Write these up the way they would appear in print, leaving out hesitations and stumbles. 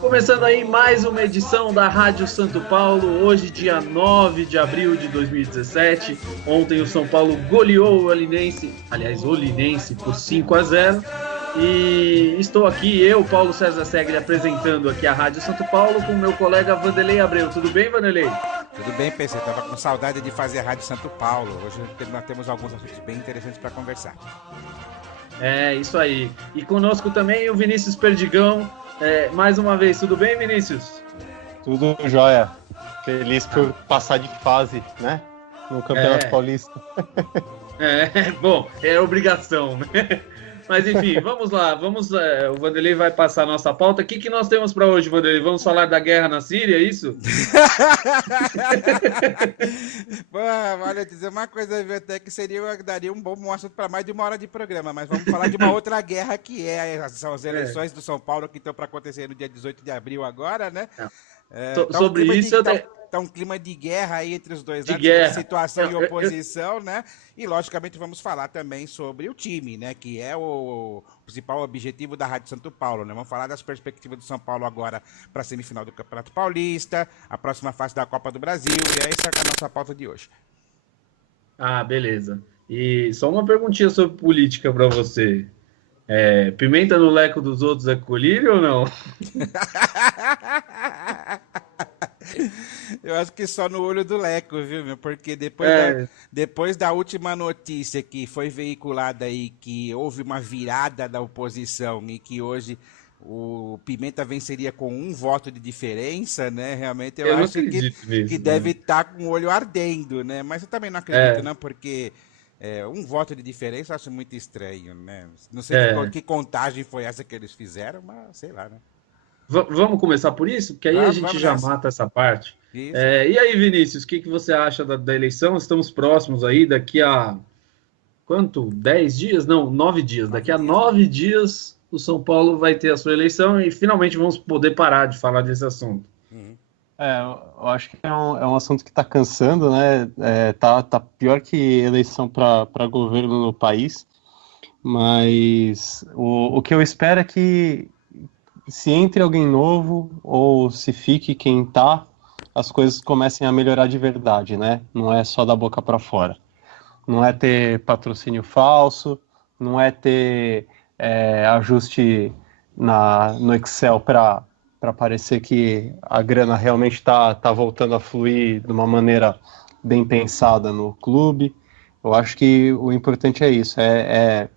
Começando aí mais uma edição da Rádio Santo Paulo, hoje dia 9 de abril de 2017. Ontem o São Paulo goleou o Olinense, por 5-0. E estou aqui, eu, Paulo César Segre, apresentando aqui a Rádio Santo Paulo com meu colega Vanderlei Abreu. Tudo bem, Vanderlei? Tudo bem, PC. Estava com saudade de fazer a Rádio Santo Paulo. Hoje nós temos alguns assuntos bem interessantes para conversar. É, isso aí. E conosco também o Vinícius Perdigão. Mais uma vez, tudo bem, Vinícius? Tudo jóia. Feliz por passar de fase, né? No Campeonato Paulista. Bom, é obrigação, né? Mas enfim, vamos lá. O Vanderlei vai passar a nossa pauta. O que nós temos para hoje, Vanderlei? Vamos falar da guerra na Síria, é isso? Olha, dizer uma coisa, viu, até que daria um bom assunto para mais de uma hora de programa, mas vamos falar de uma outra guerra que são as eleições do São Paulo que estão para acontecer no dia 18 de abril agora, né? Sobre isso Tá um clima de guerra aí entre os dois lados, guerra. Situação e oposição, né? E, logicamente, vamos falar também sobre o time, né? Que é o principal objetivo da Rádio Santo Paulo, né? Vamos falar das perspectivas do São Paulo agora para a semifinal do Campeonato Paulista, a próxima fase da Copa do Brasil, e essa é a nossa pauta de hoje. Ah, beleza. E só uma perguntinha sobre política para você. Pimenta no leco dos outros é colírio ou não? Eu acho que só no olho do leco, viu, meu? Porque depois da última notícia que foi veiculada aí, que houve uma virada da oposição e que hoje o Pimenta venceria com um voto de diferença, né? Realmente eu acho que deve estar com o olho ardendo, né? Mas eu também não acredito, não, porque um voto de diferença eu acho muito estranho, né? Não sei que contagem foi essa que eles fizeram, mas sei lá, né? Vamos começar por isso? Porque aí a gente já mata essa parte. E aí, Vinícius, o que você acha da eleição? Estamos próximos aí, daqui a... Quanto? 10 dias? Não, 9 dias. Daqui a 9 dias o São Paulo vai ter a sua eleição e finalmente vamos poder parar de falar desse assunto. Eu acho que é um assunto que está cansando, né? Tá pior que eleição para governo no país. Mas o que eu espero é que se entre alguém novo ou se fique quem tá, as coisas comecem a melhorar de verdade, né? Não é só da boca para fora. Não é ter patrocínio falso, não é ter ajuste no Excel para parecer que a grana realmente está voltando a fluir de uma maneira bem pensada no clube. Eu acho que o importante é isso, é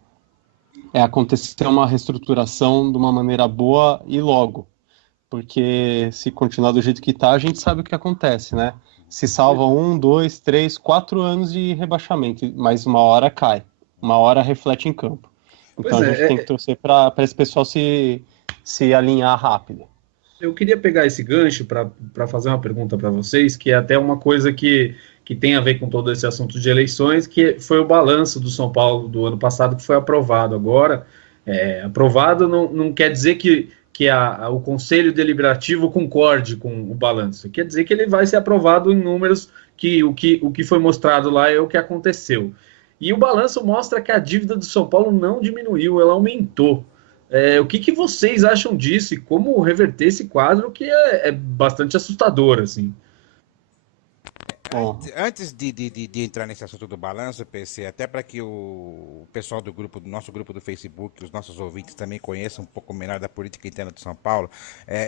acontecer uma reestruturação de uma maneira boa e logo, porque se continuar do jeito que está, a gente sabe o que acontece, né? Se salva 1, 2, 3, 4 anos de rebaixamento, mas uma hora cai, uma hora reflete em campo. Então a gente tem que torcer para esse pessoal se alinhar rápido. Eu queria pegar esse gancho para fazer uma pergunta para vocês, que é até uma coisa que tem a ver com todo esse assunto de eleições, que foi o balanço do São Paulo do ano passado, que foi aprovado agora. Aprovado não quer dizer que o Conselho Deliberativo concorde com o balanço. Quer dizer que ele vai ser aprovado em números que o que foi mostrado lá é o que aconteceu. E o balanço mostra que a dívida do São Paulo não diminuiu, ela aumentou. O que vocês acham disso e como reverter esse quadro que é bastante assustador, assim? Antes de entrar nesse assunto do balanço, PC, até para que o pessoal do nosso grupo do Facebook, os nossos ouvintes também conheçam um pouco melhor da política interna de São Paulo,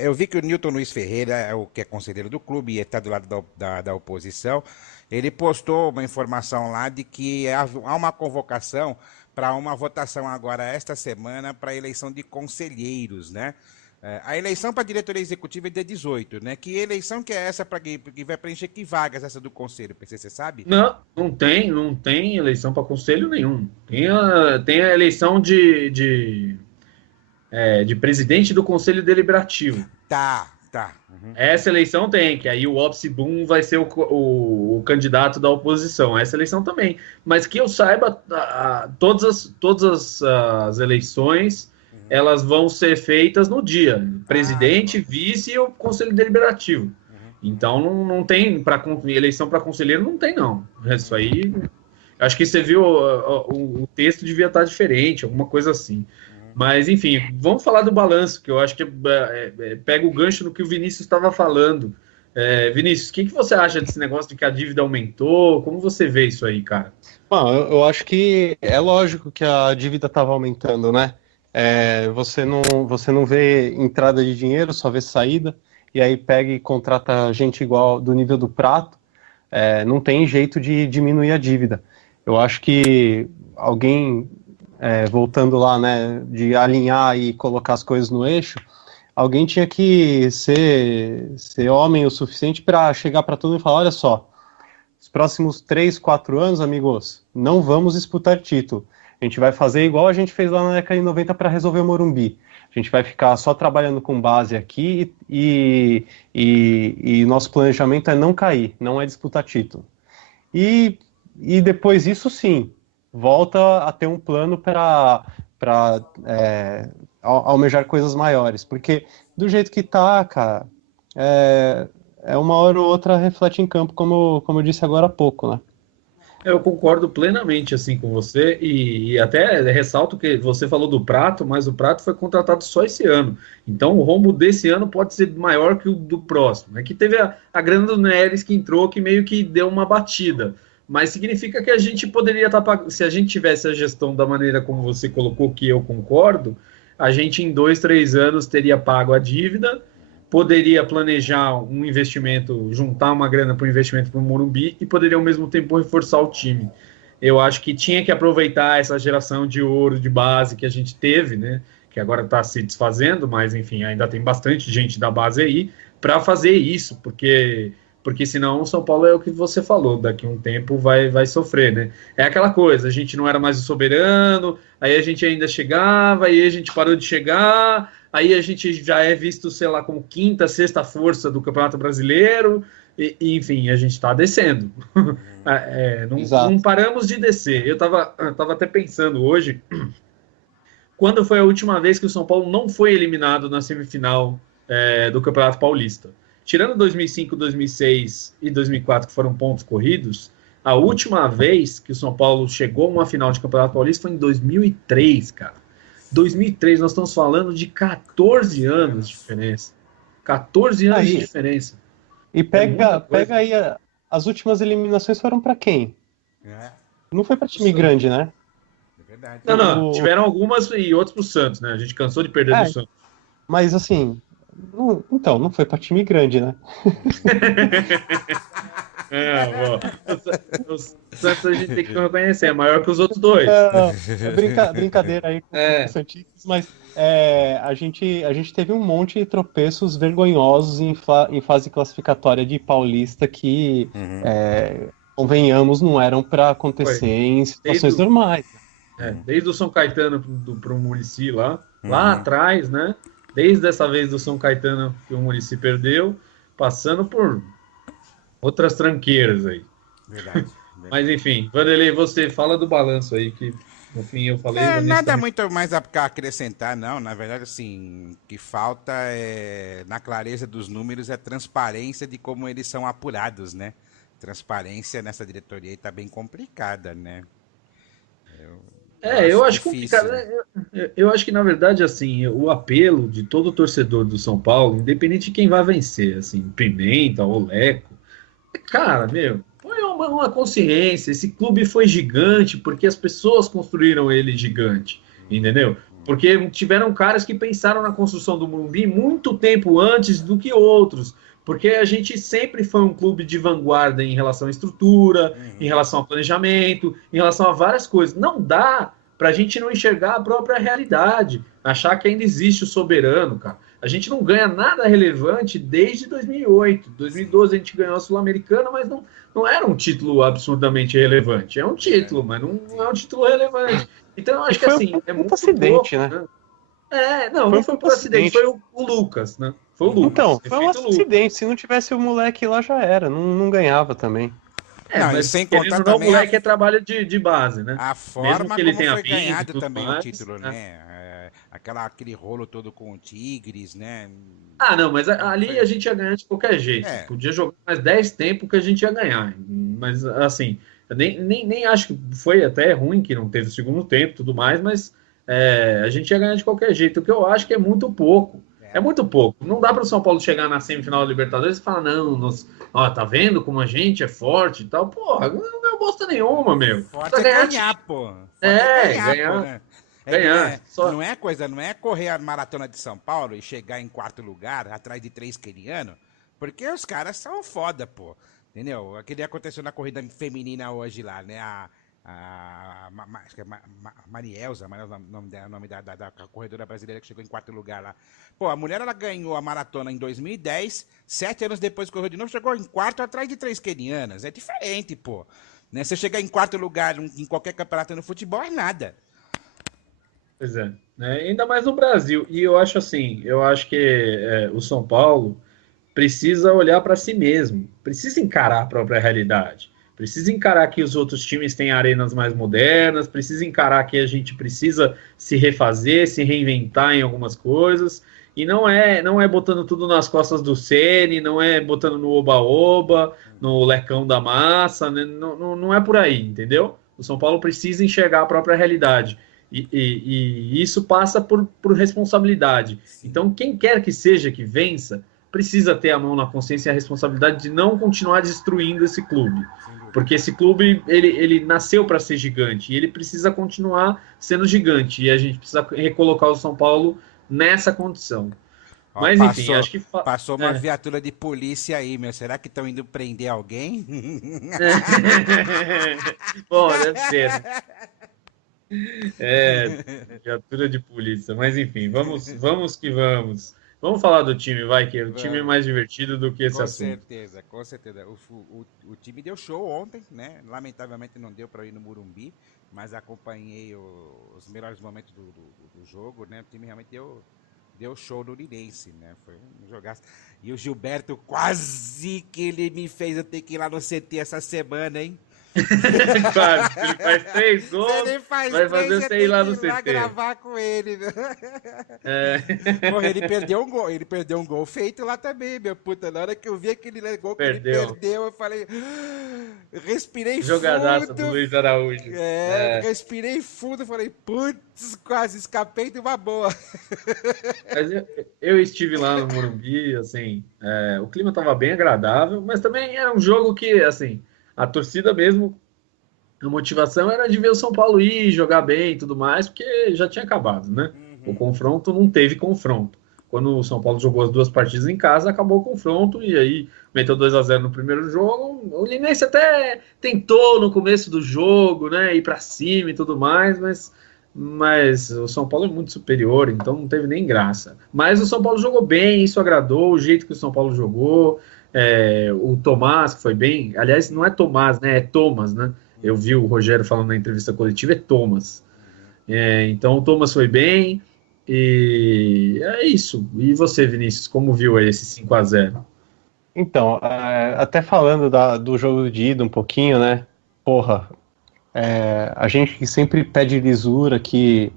eu vi que o Newton Luiz Ferreira, que é conselheiro do clube e está do lado da oposição, ele postou uma informação lá de que há uma convocação para uma votação agora esta semana para a eleição de conselheiros, né? A eleição para a diretoria executiva é dia 18, né? Que eleição que é essa para que vai preencher que vagas essa do conselho, PC, você sabe? Não tem eleição para conselho nenhum. Tem a eleição de presidente do Conselho Deliberativo. Tá. Uhum. Essa eleição tem, que aí o Opsi Boom vai ser o candidato da oposição. Essa eleição também. Mas que eu saiba, todas as eleições elas vão ser feitas no dia. Presidente, vice e o Conselho Deliberativo. Então não tem eleição para conselheiro, não tem não. Isso aí, acho que você viu o texto devia estar diferente, alguma coisa assim. Mas, enfim, vamos falar do balanço, que eu acho que pega o gancho no que o Vinícius estava falando. Vinícius, o que você acha desse negócio de que a dívida aumentou? Como você vê isso aí, cara? Bom, eu acho que é lógico que a dívida estava aumentando, né? Você não vê entrada de dinheiro, só vê saída, e aí pega e contrata gente igual do nível do Prato. Não tem jeito de diminuir a dívida. Eu acho que alguém, voltando lá, né, de alinhar e colocar as coisas no eixo, alguém tinha que ser homem o suficiente para chegar para todo mundo e falar, olha só, os próximos 3, 4 anos, amigos, não vamos disputar título. A gente vai fazer igual a gente fez lá na década de 90 para resolver o Morumbi. A gente vai ficar só trabalhando com base aqui e nosso planejamento é não cair, não é disputar título. E depois disso, sim, volta a ter um plano para almejar coisas maiores. Porque do jeito que tá, cara, uma hora ou outra reflete em campo, como eu disse agora há pouco, né? Eu concordo plenamente assim com você e até ressalto que você falou do Prato, mas o Prato foi contratado só esse ano. Então o rombo desse ano pode ser maior que o do próximo. É que teve a grana do Neres que entrou que meio que deu uma batida. Mas significa que a gente poderia estar pagando, se a gente tivesse a gestão da maneira como você colocou, que eu concordo, a gente em 2, 3 anos teria pago a dívida, poderia planejar um investimento, juntar uma grana para o investimento para o Morumbi e poderia ao mesmo tempo reforçar o time. Eu acho que tinha que aproveitar essa geração de ouro de base que a gente teve, né? Que agora está se desfazendo, mas enfim, ainda tem bastante gente da base aí para fazer isso, porque senão o São Paulo é o que você falou, daqui a um tempo vai sofrer, né? É aquela coisa, a gente não era mais o soberano, aí a gente ainda chegava, aí a gente parou de chegar, aí a gente já é visto, sei lá, como quinta, sexta força do Campeonato Brasileiro, e enfim, a gente está descendo. Não paramos de descer. Eu estava até pensando hoje, quando foi a última vez que o São Paulo não foi eliminado na semifinal do Campeonato Paulista? Tirando 2005, 2006 e 2004, que foram pontos corridos, a última vez que o São Paulo chegou a uma final de Campeonato Paulista foi em 2003, cara. 2003, nós estamos falando de 14 anos de diferença. 14 anos de diferença. E pega aí, as últimas eliminações foram para quem? Não foi para time grande, né? É verdade. Não, tiveram algumas e outras pro Santos, né? A gente cansou de perder do Santos. Mas assim, não foi para time grande, né? O Santos a gente tem que reconhecer, é maior que os outros dois. Brincadeira aí com os santistas, mas a gente teve um monte de tropeços vergonhosos em fase classificatória de Paulista que, convenhamos, não eram para acontecer em situações normais. Desde o São Caetano para o Muricy lá atrás, né? Desde essa vez do São Caetano que o Muricy perdeu, passando por outras tranqueiras aí. Verdade. Mas enfim, Vanderlei, você fala do balanço aí, que no fim eu falei... Nada muito mais a acrescentar, não. Na verdade, assim, o que falta na clareza dos números é transparência de como eles são apurados, né? Transparência nessa diretoria aí tá bem complicada, né? Eu acho complicado. Eu acho que, na verdade, assim, o apelo de todo torcedor do São Paulo, independente de quem vai vencer, assim, Pimenta ou Leco, cara, põe uma consciência. Esse clube foi gigante porque as pessoas construíram ele gigante, entendeu? Porque tiveram caras que pensaram na construção do Morumbi muito tempo antes do que outros, porque a gente sempre foi um clube de vanguarda em relação à estrutura, em relação ao planejamento, em relação a várias coisas. Não dá para a gente não enxergar a própria realidade, achar que ainda existe o soberano, cara. A gente não ganha nada relevante desde 2008. 2012 a gente ganhou a Sul-Americana, mas não era um título absurdamente relevante. É um título, mas não é um título relevante. Então eu acho que assim, é muito acidente, pouco, né? Não foi por acidente, foi o Lucas, né? Foi o Lucas. Então, foi um acidente. Se não tivesse o moleque lá, já era. Não ganhava também. Mas sem contar também... O moleque é trabalho de base, né? A forma que ele como foi ganhado também o título, né? Aquele rolo todo com o Tigres, né? Não, mas ali a gente ia ganhar de qualquer jeito. Podia jogar mais 10 tempos que a gente ia ganhar. Mas, assim, nem acho que foi até ruim que não teve o segundo tempo e tudo mais, mas a gente ia ganhar de qualquer jeito, o que eu acho que é muito pouco. É muito pouco. Não dá para o São Paulo chegar na semifinal da Libertadores e falar, não, tá vendo como a gente é forte e tal. Porra, não é bosta nenhuma, meu. Forte é ganhar, pô. Ganhar. Pô, né? Ganhar. Não é correr a maratona de São Paulo e chegar em 4º lugar, atrás de 3 quenianos, porque os caras são foda, pô. Entendeu? Aquele aconteceu na corrida feminina hoje lá, né? Acho que é Marielza, o nome da corredora brasileira que chegou em 4º lugar lá. Pô, a mulher ela ganhou a maratona em 2010, 7 anos depois correu de novo, chegou em 4º atrás de 3 quenianas. É diferente, pô. Né? Você chegar em 4º lugar em qualquer campeonato no futebol é nada. Pois é, né? Ainda mais no Brasil. E eu acho assim, que o São Paulo precisa olhar para si mesmo, precisa encarar a própria realidade, precisa encarar que os outros times têm arenas mais modernas, precisa encarar que a gente precisa se refazer, se reinventar em algumas coisas, e não é botando tudo nas costas do Ceni, não é botando no oba-oba, no lecão da massa, né? Não é por aí, entendeu? O São Paulo precisa enxergar a própria realidade. E isso passa por responsabilidade. Então, quem quer que seja que vença, precisa ter a mão na consciência e a responsabilidade de não continuar destruindo esse clube. Porque esse clube, ele nasceu para ser gigante, e ele precisa continuar sendo gigante. E a gente precisa recolocar o São Paulo nessa condição. Ó, mas, enfim, acho que... Passou uma viatura de polícia aí, meu. Será que estão indo prender alguém? Bom, deve ser, né? Viatura de polícia. Mas enfim, vamos que vamos. Vamos falar do time, vai, que o time é mais divertido do que esse assunto. Com certeza. O time deu show ontem, né? Lamentavelmente não deu para ir no Morumbi, mas acompanhei os melhores momentos do jogo, né? O time realmente deu show no Linense, né? Foi um jogaço. E o Gilberto, quase que ele me fez eu ter que ir lá no CT essa semana, hein? Quase, ele faz 3 gols, vai fazer você ir lá no CT. Lá gravar com ele, meu. Porra, ele perdeu um gol feito lá também, meu puta. Na hora que eu vi aquele gol que ele perdeu, eu falei, respirei Jogadaça fundo. do Luiz Araújo. Respirei fundo, falei, putz, quase escapei de uma boa. Mas eu estive lá no Morumbi, assim, o clima estava bem agradável, mas também era um jogo que, assim, a torcida mesmo, a motivação era de ver o São Paulo ir, jogar bem e tudo mais, porque já tinha acabado, né? O confronto não teve confronto. Quando o São Paulo jogou as 2 partidas em casa, acabou o confronto, e aí meteu 2-0 no primeiro jogo. O Linense até tentou no começo do jogo, né, ir para cima e tudo mais, mas o São Paulo é muito superior, então não teve nem graça. Mas o São Paulo jogou bem, isso agradou, o jeito que o São Paulo jogou. O Tomás, que foi bem, aliás, não é Tomás, né? É Thomas, né? Eu vi o Rogério falando na entrevista coletiva, é Thomas. Então o Thomas foi bem, e é isso. E você, Vinícius, como viu aí esse 5-0? Então, até falando do jogo de ida um pouquinho, né? Porra, a gente que sempre pede lisura, que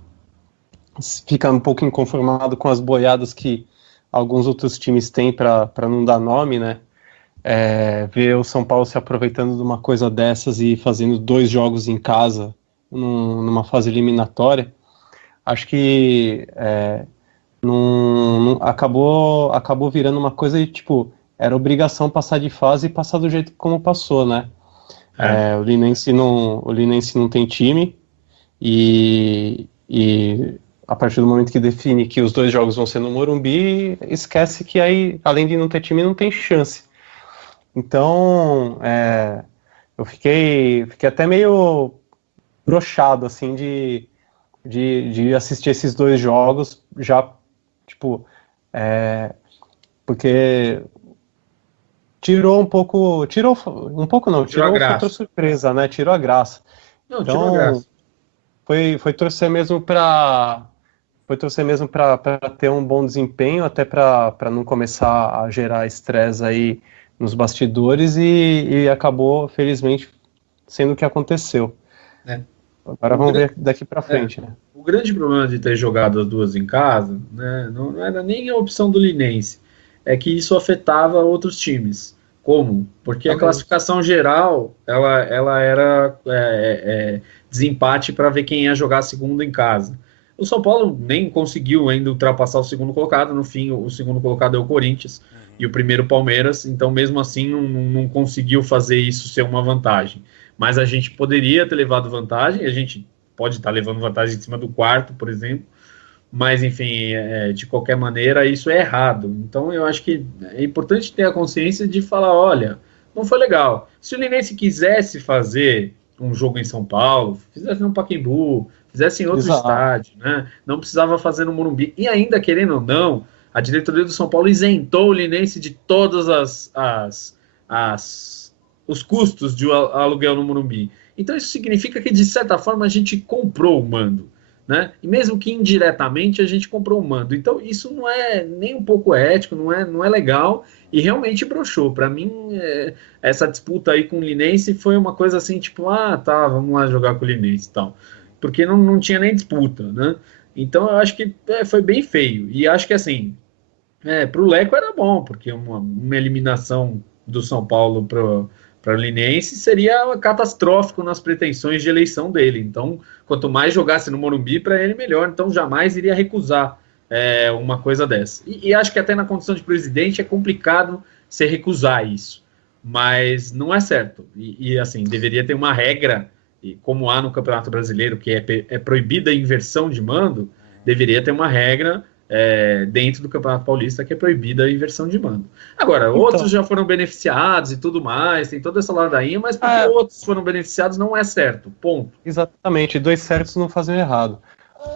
fica um pouco inconformado com as boiadas que alguns outros times têm para não dar nome, né? Ver o São Paulo se aproveitando de uma coisa dessas e fazendo 2 jogos em casa numa fase eliminatória, acho que acabou virando uma coisa de, tipo, era obrigação passar de fase e passar do jeito como passou, né? O Linense não tem time, e a partir do momento que define que os 2 jogos vão ser no Morumbi, esquece que aí, além de não ter time, não tem chance. Então, eu fiquei até meio broxado, assim, de assistir esses 2 jogos, já, tipo, porque tirou outra surpresa, né? Tirou a graça. Não, tirou a graça. Foi torcer mesmo para ter um bom desempenho, até para não começar a gerar estresse aí nos bastidores, e acabou, felizmente, sendo o que aconteceu. Agora vamos ver daqui para frente, né? O grande problema de ter jogado as 2 em casa, né, não era nem a opção do Linense, é que isso afetava outros times. Como? Porque a classificação geral, ela era desempate para ver quem ia jogar a segunda em casa. O São Paulo nem conseguiu ainda ultrapassar o segundo colocado. No fim, o segundo colocado é o Corinthians e o primeiro Palmeiras. Então, mesmo assim, não conseguiu fazer isso ser uma vantagem. Mas a gente poderia ter levado vantagem. A gente pode estar levando vantagem em cima do quarto, por exemplo. Mas, enfim, de qualquer maneira, isso é errado. Então, eu acho que é importante ter a consciência de falar, olha, não foi legal. Se o Linense quisesse fazer um jogo em São Paulo, fizesse no Pacaembu, fizesse em outro Exato. estádio, né? Não precisava fazer no Morumbi. E ainda, querendo ou não, a diretoria do São Paulo isentou o Linense de todos os custos de aluguel no Morumbi. Então, isso significa que, de certa forma, a gente comprou o mando. Né? E mesmo que indiretamente a gente comprou o mando. Então, isso não é nem um pouco ético, não é legal e realmente broxou. Para mim, essa disputa aí com o Linense foi uma coisa assim, tipo, tá, vamos lá jogar com o Linense e tal. Porque não tinha nem disputa, né? Então, eu acho que foi bem feio. E acho que, assim, para o Leco era bom, porque uma eliminação do São Paulo para o Linense seria catastrófico nas pretensões de eleição dele. Então, quanto mais jogasse no Morumbi, para ele melhor. Então, jamais iria recusar uma coisa dessa. E acho que até na condição de presidente é complicado se recusar isso. Mas não é certo. Assim, deveria ter uma regra, e como há no Campeonato Brasileiro, que é proibida a inversão de mando, deveria ter uma regra dentro do Campeonato Paulista que é proibida a inversão de mando. Agora, Então, outros já foram beneficiados e tudo mais, tem toda essa ladainha, mas porque outros foram beneficiados não é certo, ponto. Exatamente, dois certos não fazem errado.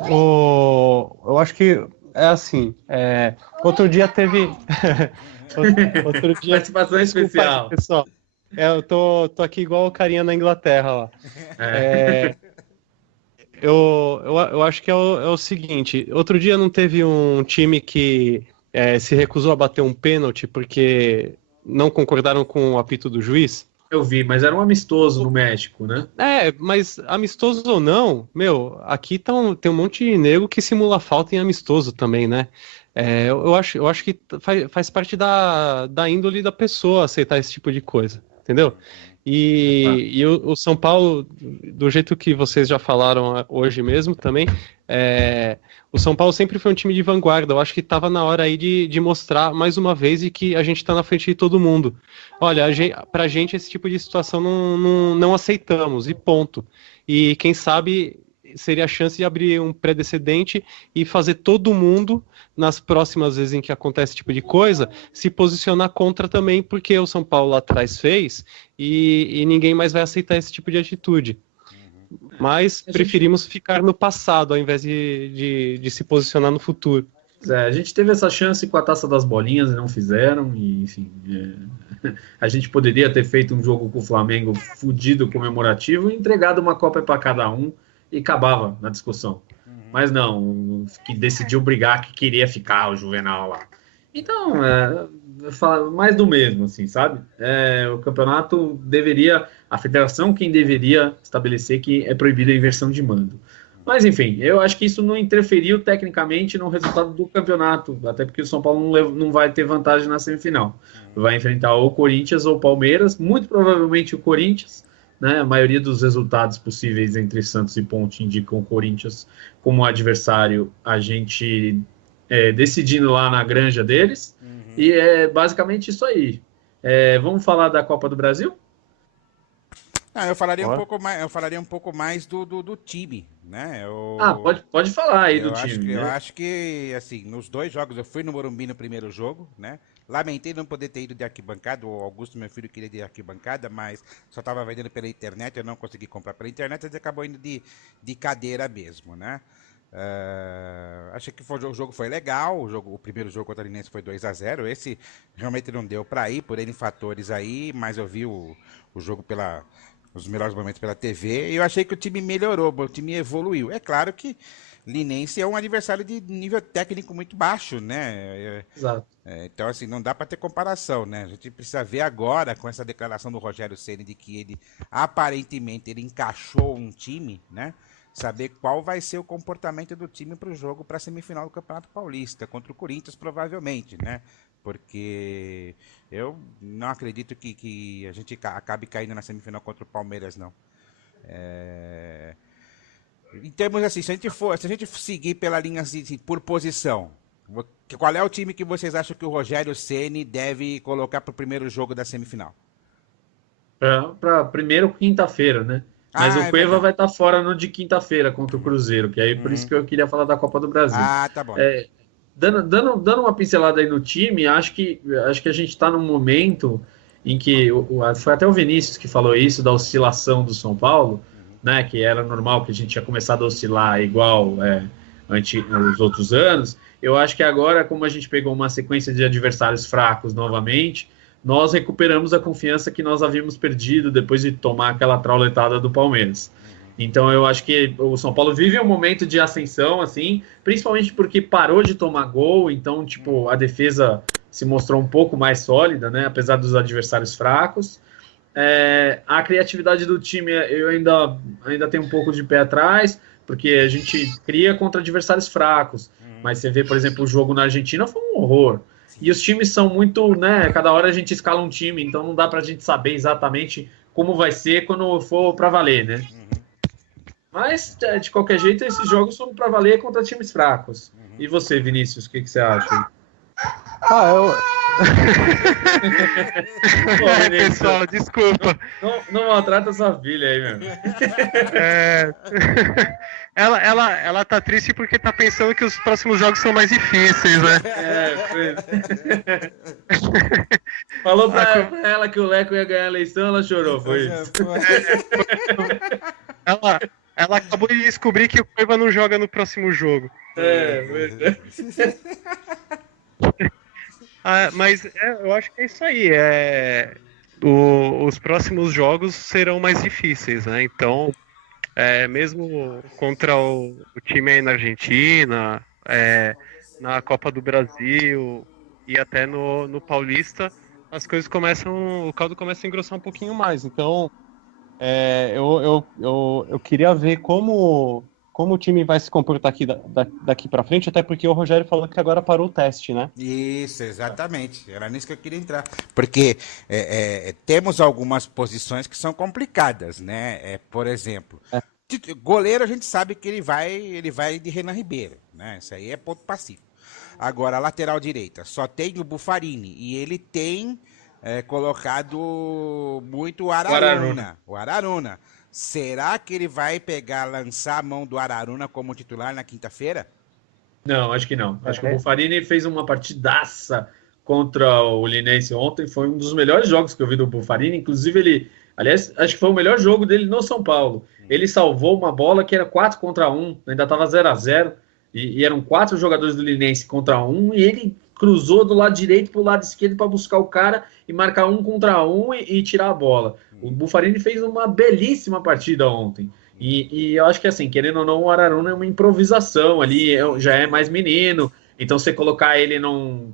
Eu acho que é assim, outro dia teve... outro dia... Participação Desculpa especial. aí, pessoal. Eu tô aqui igual o carinha na Inglaterra lá. Eu acho que é o seguinte, outro dia não teve um time que se recusou a bater um pênalti porque não concordaram com o apito do juiz? Eu vi, mas era um amistoso no México, né? Mas amistoso ou não, meu, aqui tem um monte de nego que simula falta em amistoso também, né? Eu acho que faz parte da índole da pessoa aceitar esse tipo de coisa, entendeu? E o São Paulo, do jeito que vocês já falaram hoje mesmo também, o São Paulo sempre foi um time de vanguarda. Eu acho que estava na hora aí de mostrar mais uma vez e que a gente está na frente de todo mundo. Olha, pra gente esse tipo de situação não aceitamos, e ponto. E quem sabe seria a chance de abrir um precedente e fazer todo mundo, nas próximas vezes em que acontece esse tipo de coisa, se posicionar contra também, porque o São Paulo lá atrás fez e ninguém mais vai aceitar esse tipo de atitude. Mas preferimos ficar no passado ao invés de se posicionar no futuro. A gente teve essa chance com a Taça das Bolinhas e não fizeram, e enfim, a gente poderia ter feito um jogo com o Flamengo fudido, comemorativo, e entregado uma Copa para cada um e acabava na discussão. Mas não, que decidiu brigar que queria ficar o Juvenal lá. Então, mais do mesmo, assim, sabe? O campeonato deveria, a federação quem deveria estabelecer que é proibida a inversão de mando. Mas, enfim, eu acho que isso não interferiu tecnicamente no resultado do campeonato, até porque o São Paulo não vai ter vantagem na semifinal. Vai enfrentar ou o Corinthians ou o Palmeiras, muito provavelmente o Corinthians, né? A maioria dos resultados possíveis entre Santos e Ponte indicam o Corinthians como adversário, a gente decidindo lá na granja deles, e é basicamente isso aí. Vamos falar da Copa do Brasil? Eu falaria um pouco mais do time, né? Pode falar aí do time. Eu acho que, assim, nos dois jogos, eu fui no Morumbi no primeiro jogo, né? Lamentei não poder ter ido de arquibancada, o Augusto, meu filho, queria ir de arquibancada, mas só estava vendendo pela internet, eu não consegui comprar pela internet, ele acabou indo de cadeira mesmo, né? Achei que o jogo foi legal, o primeiro jogo contra o Linense foi 2-0, esse realmente não deu para ir, por N fatores aí, mas eu vi o jogo os melhores momentos pela TV, e eu achei que o time melhorou, o time evoluiu. É claro que Linense é um adversário de nível técnico muito baixo, né? Exato. Então, assim, não dá para ter comparação, né? A gente precisa ver agora, com essa declaração do Rogério Ceni de que ele, aparentemente, ele encaixou um time, né? Saber qual vai ser o comportamento do time para o jogo, para a semifinal do Campeonato Paulista, contra o Corinthians, provavelmente, né? Porque eu não acredito que a gente acabe caindo na semifinal contra o Palmeiras, não. Em termos assim, se a gente seguir pela linha assim, por posição, qual é o time que vocês acham que o Rogério Ceni deve colocar para o primeiro jogo da semifinal? Para primeiro quinta-feira, né? Mas o Cueva verdade. vai estar fora no de quinta-feira contra o Cruzeiro, que aí por isso que eu queria falar da Copa do Brasil. Tá bom. Dando uma pincelada aí no time, acho que a gente está num momento em que foi até o Vinícius que falou isso da oscilação do São Paulo, né? Que era normal que a gente tinha começado a oscilar igual os outros anos. Eu acho que agora, como a gente pegou uma sequência de adversários fracos novamente, nós recuperamos a confiança que nós havíamos perdido depois de tomar aquela trauletada do Palmeiras. Então eu acho que o São Paulo vive um momento de ascensão, assim, principalmente porque parou de tomar gol, então, tipo, a defesa se mostrou um pouco mais sólida, né, apesar dos adversários fracos. A criatividade do time eu ainda tenho um pouco de pé atrás, porque a gente cria contra adversários fracos, mas você vê, por exemplo, o jogo na Argentina foi um horror. E os times são muito, né? Cada hora a gente escala um time, então não dá pra gente saber exatamente como vai ser quando for pra valer, né? Mas, de qualquer jeito, esses jogos são pra valer contra times fracos. E você, Vinícius, o que você acha? Pô, Vinícius, pessoal, desculpa. Não maltrata sua filha aí, meu. Ela tá triste porque tá pensando que os próximos jogos são mais difíceis, né? Falou pra ela que o Leco ia ganhar a eleição, ela chorou, foi isso. Ela acabou de descobrir que o Cueva não joga no próximo jogo. Mas eu acho que é isso aí. Os próximos jogos serão mais difíceis, né? Então, mesmo contra o time aí na Argentina, na Copa do Brasil e até no Paulista, as coisas o caldo começa a engrossar um pouquinho mais. Então, eu queria ver como o time vai se comportar daqui para frente, até porque o Rogério falou que agora parou o teste, né? Isso, exatamente. Era nisso que eu queria entrar. Porque temos algumas posições que são complicadas, né? Por exemplo, goleiro a gente sabe que ele vai de Renan Ribeiro, né? Isso aí é ponto pacífico. Agora, a lateral direita, só tem o Buffarini e ele tem colocado muito o Araruna. Será que ele vai lançar a mão do Araruna como titular na quinta-feira? Não, acho que não. Acho que o Buffarini fez uma partidaça contra o Linense ontem. Foi um dos melhores jogos que eu vi do Buffarini. Inclusive, aliás, acho que foi o melhor jogo dele no São Paulo. Ele salvou uma bola que era 4-1, ainda estava 0-0. E eram 4 jogadores do Linense contra 1. E ele cruzou do lado direito para o lado esquerdo para buscar o cara e marcar 1 contra 1 e tirar a bola. O Buffarini fez uma belíssima partida ontem. E eu acho que, assim, querendo ou não, o Araruna é uma improvisação ali, já é mais menino. Então, você colocar ele num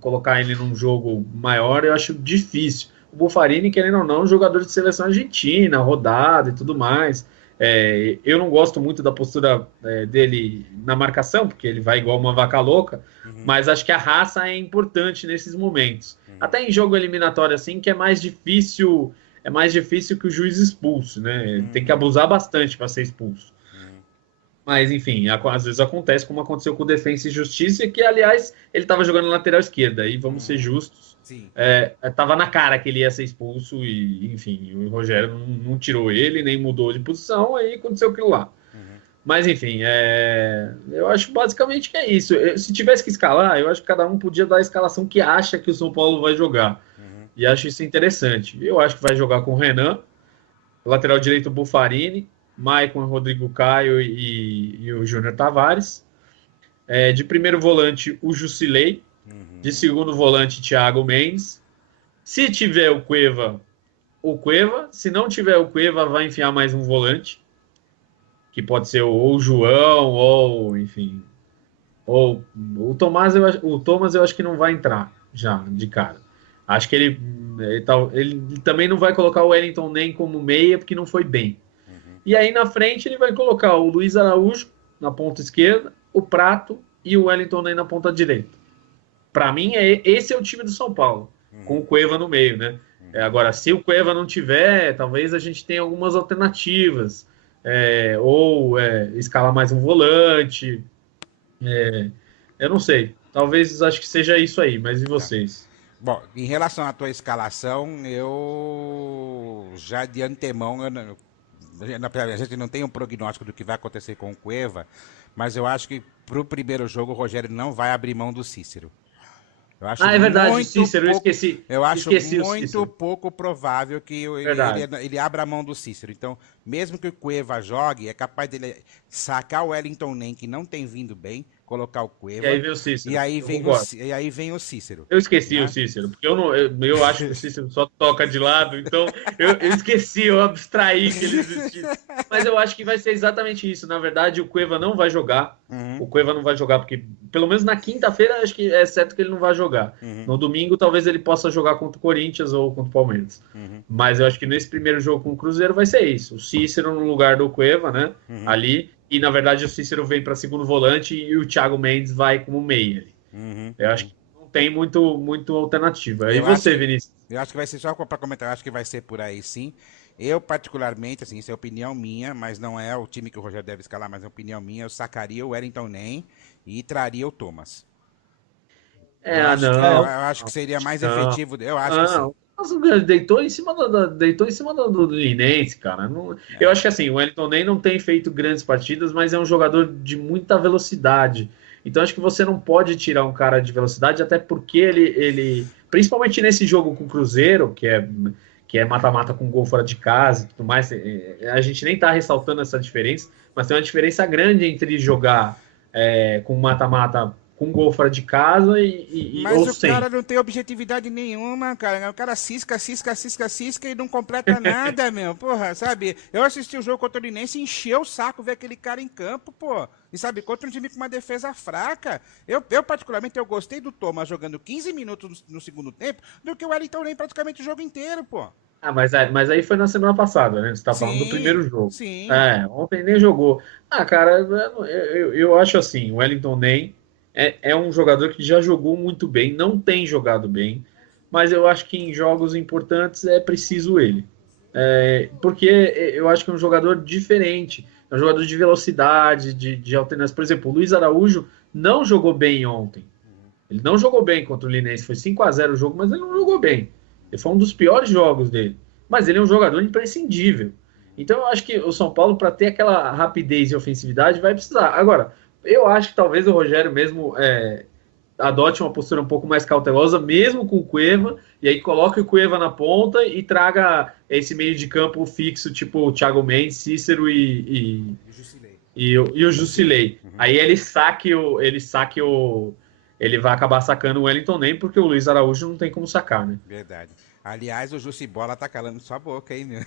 jogo maior, eu acho difícil. O Buffarini, querendo ou não, é um jogador de seleção argentina, rodado e tudo mais. Eu não gosto muito da postura dele na marcação, porque ele vai igual uma vaca louca, mas acho que a raça é importante nesses momentos. Até em jogo eliminatório, assim, que é mais difícil que o juiz expulse, né? Tem que abusar bastante para ser expulso. Mas, enfim, às vezes acontece, como aconteceu com o Defensa e Justiça, que, aliás, ele estava jogando na lateral esquerda, e vamos ser justos. Tava na cara que ele ia ser expulso, e, enfim, o Rogério não tirou ele, nem mudou de posição, aí aconteceu aquilo lá. Mas, enfim, eu acho basicamente que é isso. Se tivesse que escalar, eu acho que cada um podia dar a escalação que acha que o São Paulo vai jogar. E acho isso interessante. Eu acho que vai jogar com o Renan, lateral direito Buffarini, Maicon, Rodrigo Caio e o Júnior Tavares. De primeiro volante, o Jusilei. De segundo volante, Thiago Mendes. Se tiver o Cueva. Se não tiver o Cueva, vai enfiar mais um volante. Que pode ser ou o João, ou, enfim... Ou o Tomás, eu acho que não vai entrar já, de cara. Acho que ele também não vai colocar o Wellington nem como meia, porque não foi bem. E aí na frente ele vai colocar o Luiz Araújo na ponta esquerda, o Prato e o Wellington nem na ponta direita. Para mim, esse é o time do São Paulo, com o Cueva no meio, né? Agora, se o Cueva não tiver, talvez a gente tenha algumas alternativas. ou escalar mais um volante. Eu não sei. Talvez acho que seja isso aí, mas e vocês? Bom, em relação à tua escalação, eu já de antemão, a gente não tem um prognóstico do que vai acontecer com o Cueva, mas eu acho que para o primeiro jogo o Rogério não vai abrir mão do Cícero. Eu acho É verdade, o muito Cícero, eu pouco, esqueci. eu acho Esqueci o muito Cícero. pouco provável que Verdade. ele abra mão do Cícero. Então, mesmo que o Cueva jogue, é capaz dele sacar o Wellington Nem, que não tem vindo bem, colocar o Cueva. E aí vem o Cícero. E aí eu vem concordo. e aí vem o Cícero. Eu esqueci Né? o Cícero, porque eu acho que o Cícero só toca de lado, então eu esqueci, eu abstraí que ele existia. Mas eu acho que vai ser exatamente isso. Na verdade, o Cueva não vai jogar. O Cueva não vai jogar, porque pelo menos na quinta-feira acho que é certo que ele não vai jogar. No domingo, talvez ele possa jogar contra o Corinthians ou contra o Palmeiras. Mas eu acho que nesse primeiro jogo com o Cruzeiro vai ser isso. O Cícero no lugar do Cueva, né? Ali. E na verdade o Cícero vem para segundo volante e o Thiago Mendes vai como meia. Eu acho que não tem muito alternativa. E você, Vinícius? Eu acho que vai ser, só para comentar, eu acho que vai ser por aí sim. Eu, particularmente, assim, isso é opinião minha, mas não é o time que o Rogério deve escalar, mas é opinião minha, eu sacaria o Wellington Nem e traria o Thomas. Eu acho que seria mais efetivo. Eu acho que sim. Nossa, deitou em cima do Linense, cara. Eu acho que assim, o Wellington Nem não tem feito grandes partidas, mas é um jogador de muita velocidade. Então acho que você não pode tirar um cara de velocidade, até porque ele principalmente nesse jogo com o Cruzeiro, que é mata-mata com gol fora de casa e tudo mais, a gente nem tá ressaltando essa diferença, mas tem uma diferença grande entre jogar com mata-mata com gol fora de casa Mas ou o sem. cara não tem objetividade nenhuma, cara. O cara cisca e não completa nada, meu. Porra, sabe? Eu assisti o jogo contra o Linense e encheu o saco ver aquele cara em campo, pô. E sabe, contra um time com uma defesa fraca. Eu particularmente, eu gostei do Thomas jogando 15 minutos no segundo tempo do que o Wellington Nem praticamente o jogo inteiro, pô. Mas aí foi na semana passada, né? Você tá falando do primeiro jogo. Sim. Ontem nem jogou. Cara, eu acho assim, o Wellington Nem é um jogador que já jogou muito bem, não tem jogado bem, mas eu acho que em jogos importantes é preciso ele. Porque eu acho que é um jogador diferente, é um jogador de velocidade, de alternância. Por exemplo, o Luiz Araújo não jogou bem ontem. Ele não jogou bem contra o Linense, foi 5-0 o jogo, mas ele não jogou bem. Ele foi um dos piores jogos dele. Mas ele é um jogador imprescindível. Então eu acho que o São Paulo, para ter aquela rapidez e ofensividade, vai precisar. Agora, eu acho que talvez o Rogério mesmo adote uma postura um pouco mais cautelosa, mesmo com o Cueva, e aí coloque o Cueva na ponta e traga esse meio de campo fixo, tipo o Thiago Mendes, Cícero e o Jusilei. Aí ele vai acabar sacando o Wellington Nem, porque o Luiz Araújo não tem como sacar, né? Verdade. Aliás, o Jussibola tá calando sua boca, hein, meu?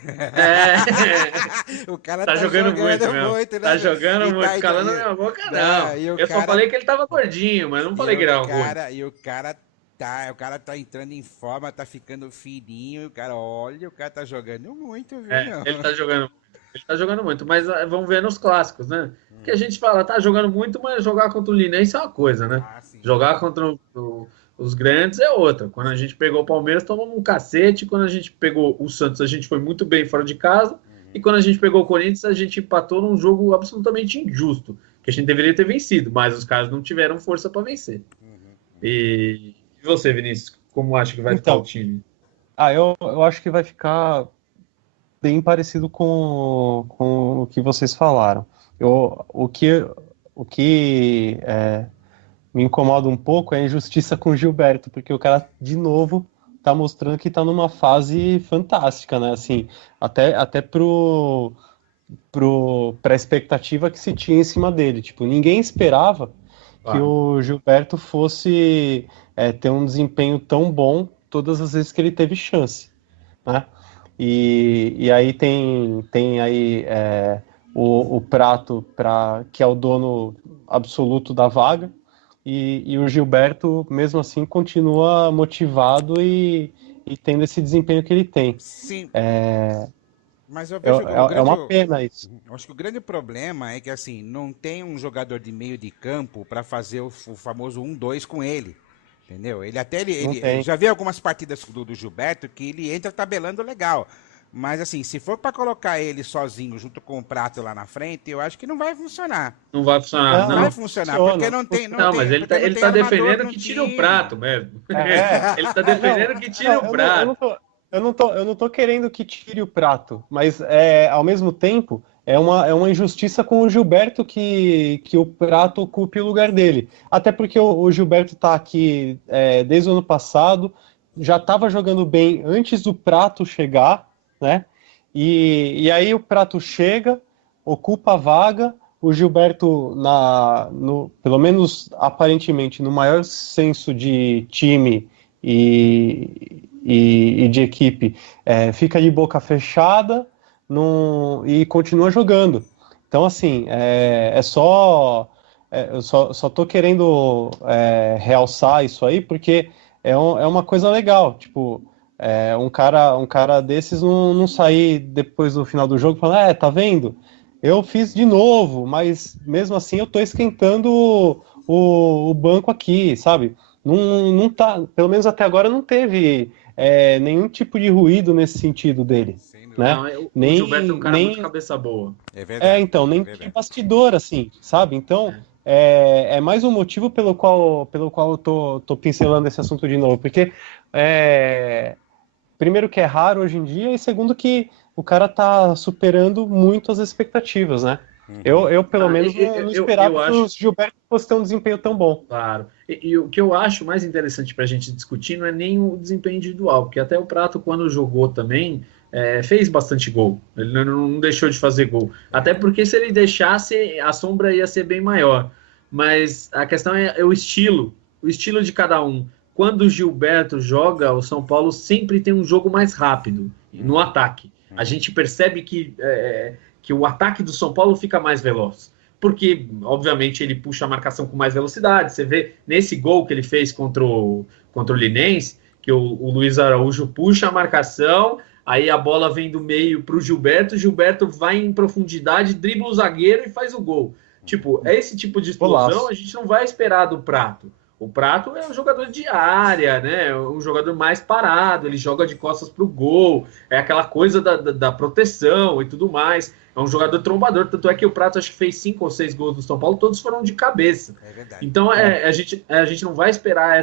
O cara tá jogando muito, né? Tá jogando muito, calando a minha boca, não. Eu só falei que ele tava gordinho, mas não falei que ele era ruim. E o cara tá entrando em forma, tá ficando fininho, o cara tá jogando muito, viu, meu? Ele tá jogando muito, mas vamos ver nos clássicos, né? Porque a gente fala, tá jogando muito, mas jogar contra o Linense é uma coisa, né? Jogar contra os grandes é outra. Quando a gente pegou o Palmeiras, tomamos um cacete. Quando a gente pegou o Santos, a gente foi muito bem fora de casa. E quando a gente pegou o Corinthians, a gente empatou num jogo absolutamente injusto, que a gente deveria ter vencido, mas os caras não tiveram força para vencer. E você, Vinícius, como acha que vai ficar o time? Eu acho que vai ficar bem parecido com o que vocês falaram. O que me incomoda um pouco é a injustiça com o Gilberto, porque o cara, de novo, tá mostrando que tá numa fase fantástica, né? Assim, até pra expectativa que se tinha em cima dele. Tipo, ninguém esperava que o Gilberto fosse ter um desempenho tão bom todas as vezes que ele teve chance, né? E aí tem aí o Prato, que é o dono absoluto da vaga, e o Gilberto, mesmo assim, continua motivado e tendo esse desempenho que ele tem. Sim. Mas eu vejo é uma pena isso. Eu acho que o grande problema é que assim, não tem um jogador de meio de campo para fazer o famoso 1-2 com ele. Entendeu? Ele já viu algumas partidas do Gilberto que ele entra tabelando legal. Mas assim, se for para colocar ele sozinho junto com o Prato lá na frente, eu acho que não vai funcionar. Não vai funcionar, Não não. vai funcionar, porque não tem, Não, mas porque não ele tem tá armador defendendo no que tire o time. Prato mesmo. É. Ele tá defendendo que tire o Prato. Eu não tô querendo que tire o Prato, mas ao mesmo tempo é uma injustiça com o Gilberto que o Prato ocupe o lugar dele. Até porque o Gilberto tá aqui desde o ano passado, já estava jogando bem antes do Prato chegar, né? E aí o Prato chega, ocupa a vaga, o Gilberto, pelo menos aparentemente, no maior senso de time e de equipe, fica de boca fechada e continua jogando. Então, assim, eu só tô querendo realçar isso aí, porque é uma coisa legal, tipo, um cara desses não sair depois do final do jogo falando, tá vendo? Eu fiz de novo, mas mesmo assim eu tô esquentando o banco aqui, sabe? Não tá, pelo menos até agora não teve nenhum tipo de ruído nesse sentido dele, né? Não, o Gilberto é um cara muito cabeça boa. É verdade. Então, nem de bastidor, assim, sabe? Então, é mais um motivo pelo qual eu tô pincelando esse assunto de novo, porque primeiro que é raro hoje em dia, e segundo que o cara tá superando muito as expectativas, né? Eu pelo menos, não esperava que o Gilberto fosse ter um desempenho tão bom. Claro. E o que eu acho mais interessante para a gente discutir não é nem o desempenho individual, porque até o Prato, quando jogou também, fez bastante gol. Ele não deixou de fazer gol. Até porque se ele deixasse, a sombra ia ser bem maior. Mas a questão é o estilo de cada um. Quando o Gilberto joga, o São Paulo sempre tem um jogo mais rápido no ataque. A gente percebe que o ataque do São Paulo fica mais veloz. Porque, obviamente, ele puxa a marcação com mais velocidade. Você vê nesse gol que ele fez contra o Linense, que o Luiz Araújo puxa a marcação, aí a bola vem do meio para o Gilberto vai em profundidade, dribla o zagueiro e faz o gol. Tipo, esse tipo de explosão a gente não vai esperar do Prato. O Prato é um jogador de área, né? Um jogador mais parado, ele joga de costas para o gol, é aquela coisa da proteção e tudo mais. É um jogador trombador, tanto é que o Prato acho que fez 5 ou 6 gols do São Paulo, todos foram de cabeça. É verdade. Então a gente não vai esperar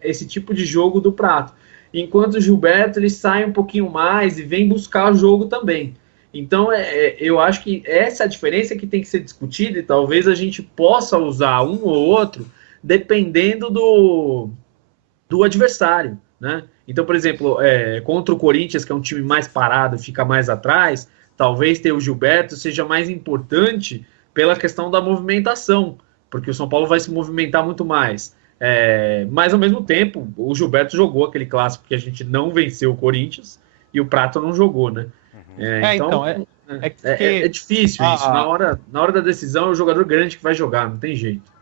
esse tipo de jogo do Prato. Enquanto o Gilberto ele sai um pouquinho mais e vem buscar o jogo também. Então eu acho que essa é a diferença que tem que ser discutida e talvez a gente possa usar um ou outro dependendo do adversário, né? Então, por exemplo, contra o Corinthians, que é um time mais parado, fica mais atrás, talvez ter o Gilberto seja mais importante pela questão da movimentação, porque o São Paulo vai se movimentar muito mais. Mas, ao mesmo tempo, o Gilberto jogou aquele clássico que a gente não venceu o Corinthians e o Prato não jogou, né? Então, é difícil isso. Na hora da decisão, é o jogador grande que vai jogar, não tem jeito.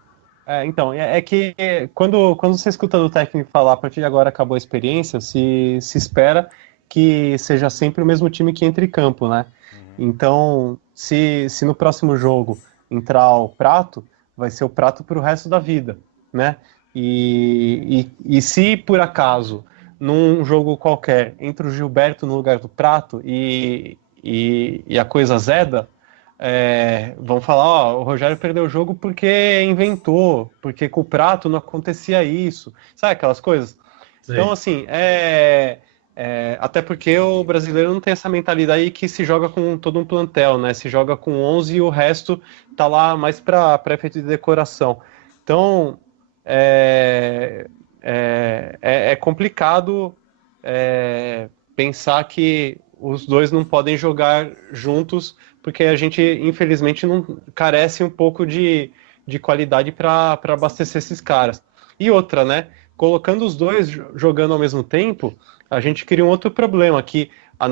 Então, que quando você escuta do técnico falar a partir de agora acabou a experiência, se espera que seja sempre o mesmo time que entre em campo, né? Então, se no próximo jogo entrar o Prato, vai ser o Prato para o resto da vida, né? E se por acaso, num jogo qualquer, entra o Gilberto no lugar do Prato e a coisa azeda, vão falar, o Rogério perdeu o jogo porque inventou, porque com o Prato não acontecia isso, sabe aquelas coisas? Sim. Então, assim, até porque o brasileiro não tem essa mentalidade que se joga com todo um plantel, né? Se joga com 11 e o resto tá lá mais para efeito de decoração. Então, é complicado pensar que os dois não podem jogar juntos, porque a gente, infelizmente, não carece um pouco de qualidade para abastecer esses caras. E outra, né? Colocando os dois jogando ao mesmo tempo, a gente cria um outro problema, que o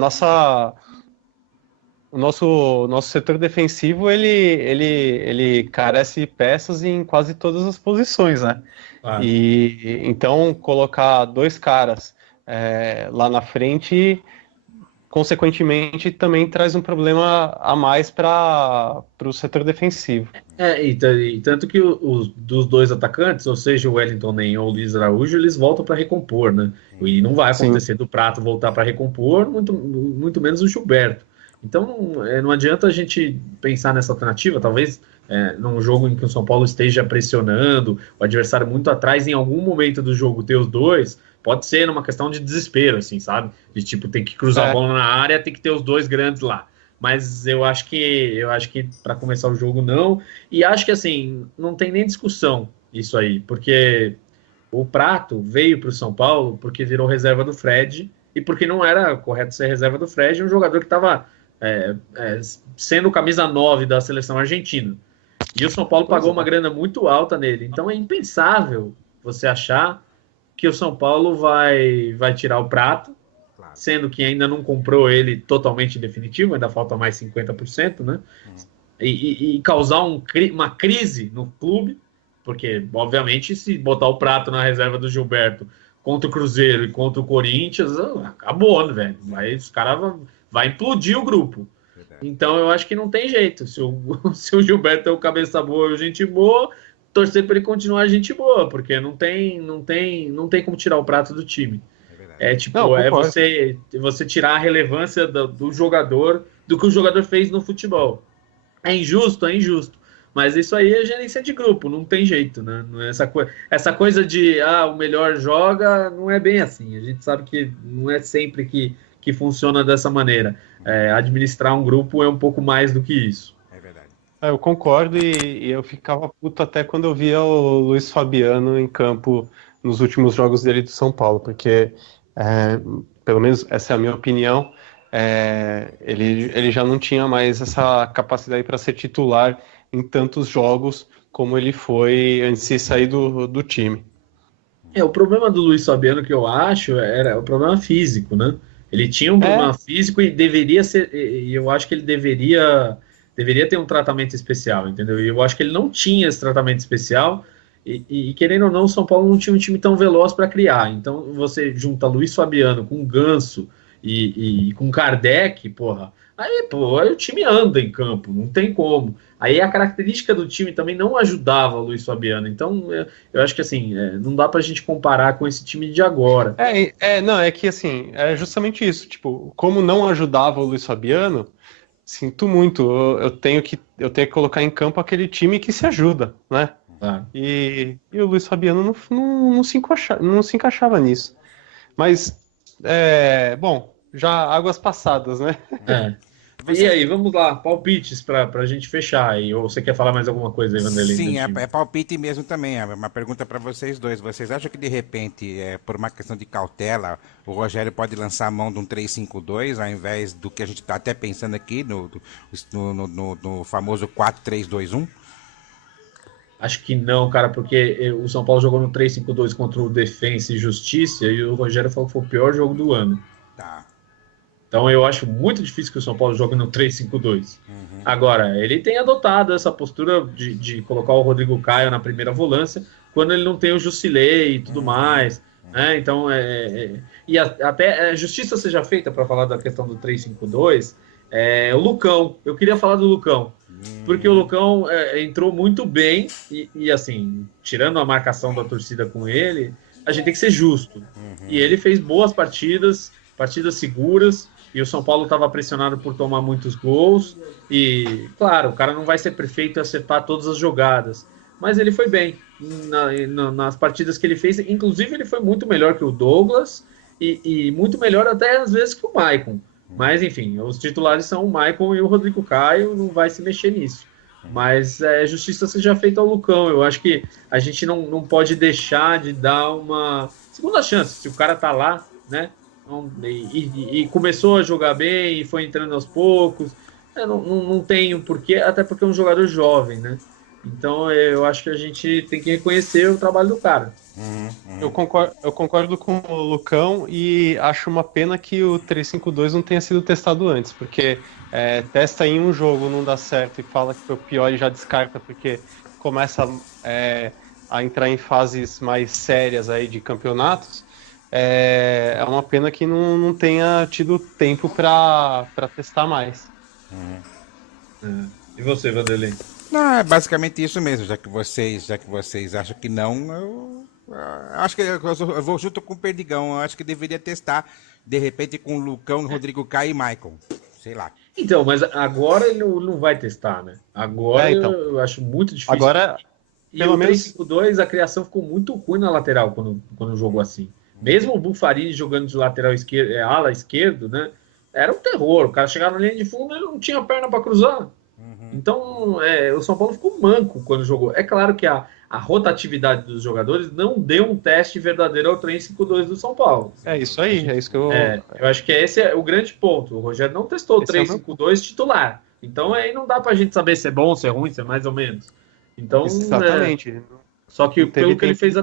nosso setor defensivo, ele carece de peças em quase todas as posições, né? Claro. E então, colocar dois caras lá na frente consequentemente, também traz um problema a mais para o setor defensivo. E tanto que dos dois atacantes, ou seja, o Wellington Nem ou o Luiz Araújo, eles voltam para recompor, né? E não vai acontecer do Prato voltar para recompor, muito menos o Gilberto. Então não adianta a gente pensar nessa alternativa, talvez num jogo em que o São Paulo esteja pressionando, o adversário muito atrás, em algum momento do jogo ter os dois, pode ser numa questão de desespero, assim, sabe? De tipo, tem que cruzar a bola na área, tem que ter os dois grandes lá. Mas eu acho que para começar o jogo não. E acho que assim, não tem nem discussão isso aí, porque o Prato veio para o São Paulo porque virou reserva do Fred e porque não era correto ser reserva do Fred, um jogador que estava sendo camisa 9 da seleção argentina. E o São Paulo pagou uma grana muito alta nele. Então é impensável você achar que o São Paulo vai tirar o Prato, sendo que ainda não comprou ele totalmente definitivo, ainda falta mais 50%, né? E causar uma crise no clube, porque, obviamente, se botar o Prato na reserva do Gilberto contra o Cruzeiro e contra o Corinthians, acabou, né, velho? Os caras vai implodir o grupo. Então, eu acho que não tem jeito. Se o Gilberto é o cabeça boa e gente boa, torcer para ele continuar gente boa, porque não tem como tirar o Prato do time. Você tirar a relevância do jogador, do que o jogador fez no futebol. É injusto. Mas isso aí é gerência de grupo, não tem jeito, né? Não é essa coisa de o melhor joga, não é bem assim. A gente sabe que não é sempre que funciona dessa maneira. Administrar um grupo é um pouco mais do que isso. É verdade. Eu concordo e eu ficava puto até quando eu via o Luiz Fabiano em campo nos últimos jogos dele do São Paulo, porque pelo menos essa é a minha opinião, ele já não tinha mais essa capacidade para ser titular em tantos jogos como ele foi antes de sair do time. O problema do Luiz Fabiano, que eu acho, era o problema físico, né? Ele tinha um problema físico e deveria ser, e eu acho que ele deveria ter um tratamento especial, entendeu? E eu acho que ele não tinha esse tratamento especial. E querendo ou não, o São Paulo não tinha um time tão veloz para criar. Então você junta Luiz Fabiano com Ganso e com Kardec, aí o time anda em campo, não tem como. Aí a característica do time também não ajudava o Luiz Fabiano. Então eu acho que assim, não dá para a gente comparar com esse time de agora. É que assim, é justamente isso. Tipo, como não ajudava o Luiz Fabiano, sinto muito. Eu tenho que colocar em campo aquele time que se ajuda, né? E o Luiz Fabiano não se encaixava nisso. Mas, bom, já águas passadas, né? E aí, vamos lá, palpites para a gente fechar aí. Ou você quer falar mais alguma coisa aí, Vanderlei? Sim, é palpite mesmo também. É uma pergunta para vocês dois. Vocês acham que, de repente, por uma questão de cautela, o Rogério pode lançar a mão de um 3-5-2, ao invés do que a gente está até pensando aqui, no famoso 4-3-2-1? Acho que não, cara, porque o São Paulo jogou no 3-5-2 contra o Defensa e Justiça e o Rogério falou que foi o pior jogo do ano. Tá. Então eu acho muito difícil que o São Paulo jogue no 3-5-2. Agora, ele tem adotado essa postura de colocar o Rodrigo Caio na primeira volância quando ele não tem o Jusilei e tudo mais. Né? Então, e até justiça seja feita para falar da questão do 3-5-2, o Lucão. Eu queria falar do Lucão. Porque o Lucão entrou muito bem e assim, tirando a marcação da torcida com ele, a gente tem que ser justo. E ele fez boas partidas seguras, e o São Paulo estava pressionado por tomar muitos gols. E, claro, o cara não vai ser perfeito e acertar todas as jogadas, mas ele foi bem nas partidas que ele fez. Inclusive, ele foi muito melhor que o Douglas e muito melhor até às vezes que o Maicon. Mas, enfim, os titulares são o Maicon e o Rodrigo Caio, não vai se mexer nisso. Mas justiça seja feita ao Lucão. Eu acho que a gente não pode deixar de dar uma segunda chance. Se o cara tá lá, né? E começou a jogar bem e foi entrando aos poucos, não tem porquê, até porque é um jogador jovem, né? Então eu acho que a gente tem que reconhecer o trabalho do cara. Eu concordo com o Lucão e acho uma pena que o 3-5-2 não tenha sido testado antes, porque testa em um jogo, não dá certo e fala que foi o pior e já descarta porque começa a entrar em fases mais sérias aí de campeonatos. É uma pena que não tenha tido tempo para testar mais. E você, Vanderlei? Não, é basicamente isso mesmo, já que vocês acham que não, acho que eu vou junto com o Perdigão, eu acho que deveria testar, de repente, com o Lucão, Rodrigo Caio e Michael, sei lá. Então, mas agora ele não vai testar, né? Agora Então. eu acho muito difícil. Agora, e pelo o menos 3-5-2, a criação ficou muito ruim na lateral quando jogou assim. Mesmo o Bufarini jogando de lateral esquerdo, ala esquerdo, né? Era um terror. O cara chegava na linha de fundo e ele não tinha perna para cruzar. Então, o São Paulo ficou manco quando jogou. É claro que a rotatividade dos jogadores não deu um teste verdadeiro ao 3-5-2 do São Paulo. é isso aí, é isso que eu... Eu acho que esse é o grande ponto. O Rogério não testou o 3-5-2 titular. Então, aí não dá pra gente saber se é bom, se é ruim, se é mais ou menos. Então, Exatamente. Só que pelo que ele fez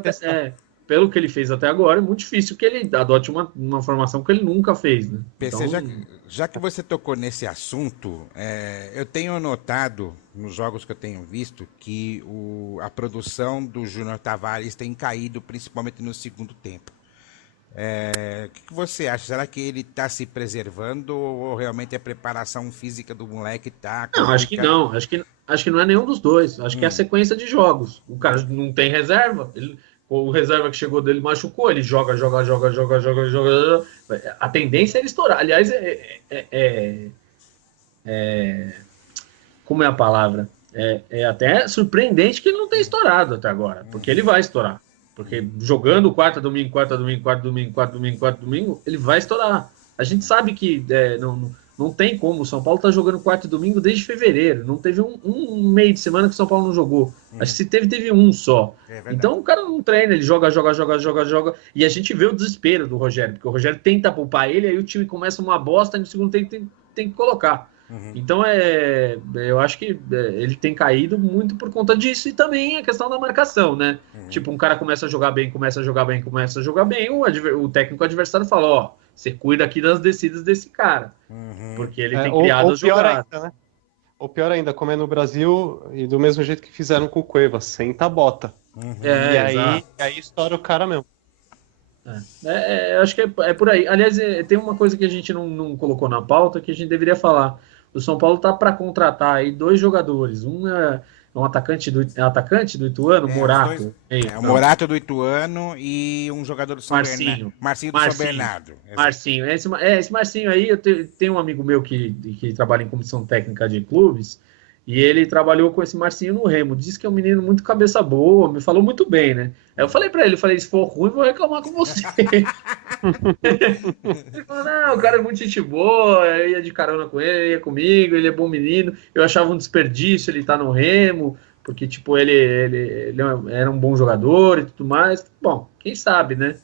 pelo que ele fez até agora, é muito difícil que ele adote uma formação que ele nunca fez, né? PC, já que você tocou nesse assunto, eu tenho notado, nos jogos que eu tenho visto, que a produção do Júnior Tavares tem caído, principalmente no segundo tempo. O que você acha? Será que ele está se preservando ou realmente a preparação física do moleque está... Não, acho que não. Acho que não é nenhum dos dois. Acho que é a sequência de jogos. O cara não tem reserva. O reserva que chegou dele machucou. Ele joga. A tendência é ele estourar. Aliás, como é a palavra? É até surpreendente que ele não tenha estourado até agora. Porque ele vai estourar. Porque jogando quarta, domingo, ele vai estourar. A gente sabe que não tem como. O São Paulo está jogando quarta e domingo desde fevereiro. Não teve um meio de semana que o São Paulo não jogou. Acho que se teve um só. Então o cara não treina, ele joga. E a gente vê o desespero do Rogério, porque o Rogério tenta poupar ele, aí o time começa uma bosta e no segundo tempo tem que colocar. Então eu acho que ele tem caído muito por conta disso e também a questão da marcação, né? Tipo, um cara começa a jogar bem, o técnico adversário fala, ó, você cuida aqui das descidas desse cara, porque ele tem criado as jogadas. Ainda, né? Ou pior ainda, como é no Brasil, e do mesmo jeito que fizeram com o Cuevas, senta a bota. E aí estoura o cara mesmo. Acho que é por aí. Aliás, tem uma coisa que a gente não colocou na pauta que a gente deveria falar. O São Paulo tá para contratar aí 2 jogadores. Um é um atacante do Ituano, Morato. O Morato do Ituano e um jogador do São Bernardo. Marcinho do São Bernardo. Marcinho. Esse Marcinho aí, eu tenho um amigo meu que trabalha em comissão técnica de clubes. E ele trabalhou com esse Marcinho no Remo. Diz que é um menino muito cabeça boa, me falou muito bem, né? Aí eu falei pra ele, se for ruim, vou reclamar com você. Ele falou, não, o cara é muito gente boa, eu ia de carona com ele, ia comigo, ele é bom menino. Eu achava um desperdício ele estar no Remo, porque, tipo, ele era um bom jogador e tudo mais. Bom, quem sabe, né?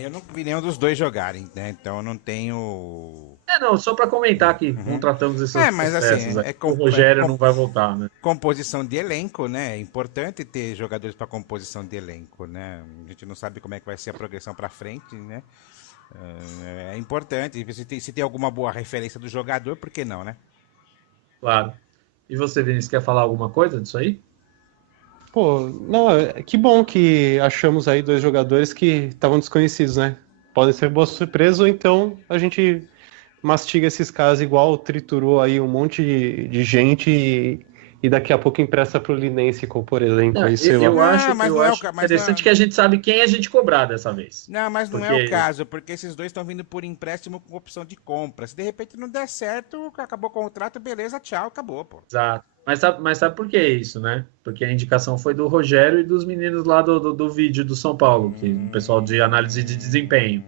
Eu não vi nenhum dos dois jogarem, né? Então eu não tenho... Não, só para comentar que contratamos esses mas assim, o Rogério não vai voltar, né? Composição de elenco, né? É importante ter jogadores para composição de elenco, né? A gente não sabe como é que vai ser a progressão para frente, né? É importante. Se tem alguma boa referência do jogador, por que não, né? Claro. E você, Vinícius, quer falar alguma coisa disso aí? Pô, não, que bom que achamos aí 2 jogadores que estavam desconhecidos, né? Podem ser boa surpresa ou então a gente mastiga esses caras igual triturou aí um monte de gente e daqui a pouco empresta pro Linense, por exemplo. Eu acho interessante que a gente sabe quem a gente cobrar dessa vez. Não, mas não é o caso, porque esses dois estão vindo por empréstimo com opção de compra. Se de repente não der certo, acabou o contrato, beleza, tchau, acabou, pô. Exato. Mas sabe por que isso, né? Porque a indicação foi do Rogério e dos meninos lá do vídeo do São Paulo, que o pessoal de análise de desempenho.